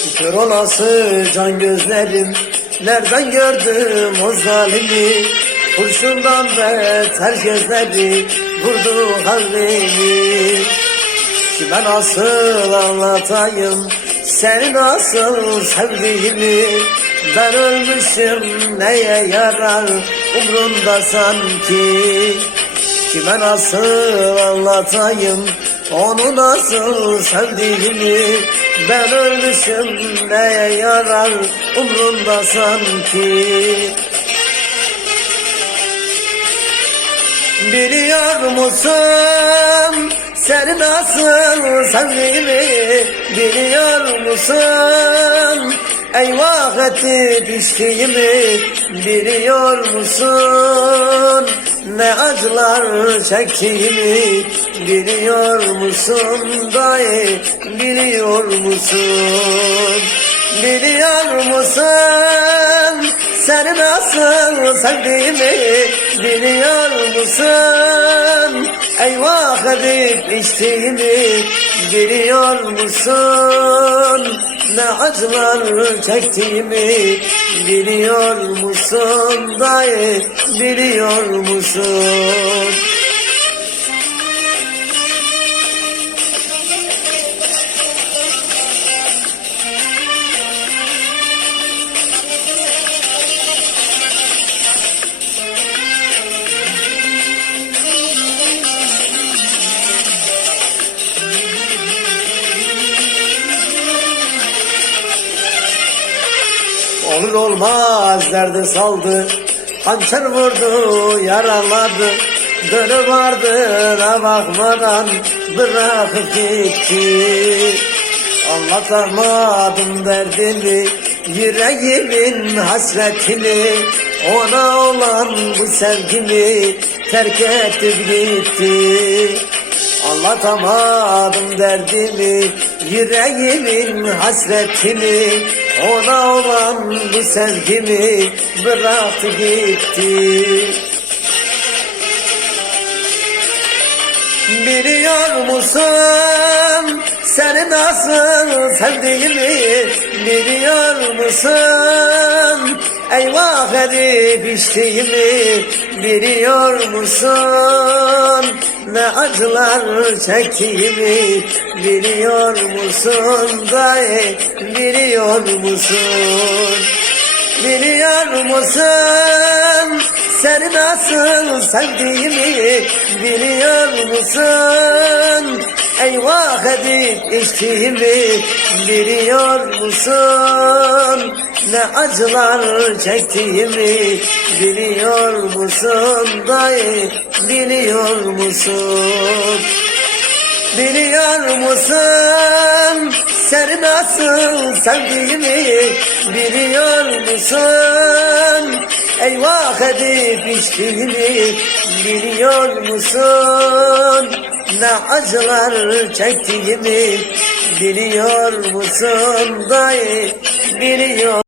Kör can gözlerim Nereden gördüm o zalimi? Kurşundan beter gözleri Vurdu kalbimi Kime nasıl anlatayım Seni nasıl sevdiğimi Ben ölmüşüm neye yarar Umrunda sanki Kime nasıl anlatayım? Onu nasıl sevdiğimi? Ben ölmüşüm neye yarar Umrunda sanki? Biliyor musun seni nasıl sevdiğimi? Biliyor musun? Eyvah etti düştüğümü Biliyor musun ne acılar çektiğimi Biliyor musun dayı biliyor musun Biliyor musun seni nasıl sevdiğimi biliyor musun? Eyvah edip içtiğimi biliyor musun? Ne acılar çektiğimi biliyor musun dayı biliyor musun? Olur olmaz derdi saldı. Hançer vurdu yaraladı. Dönüp ardına bakmadan bırakıp gitti. Anlatamadım derdini Yüreğimin hasretini. Ona olan bu sevgimi Terk edip gitti. Anlatamadım derdimi Yüreğimin hasretini Ona olan bu sevgimi Bıraktı gitti. Biliyor musun seni nasıl sevdiğimi? Biliyor musun? Eyvah edip içtiğimi Biliyor musun? Ne acılar çektiğimi Biliyor musun? Dayı biliyor musun? Biliyor musun? Seni nasıl sevdiğimi biliyor musun? Eyvah edip içtiğimi biliyor musun? Ne acılar çektiğimi biliyor musun dayı biliyor musun? Biliyor musun seni nasıl sevdiğimi biliyor musun? Eyvah edip içtiğimi biliyor musun? Ne acılar çektiğimi biliyor musun dayı? Biliyor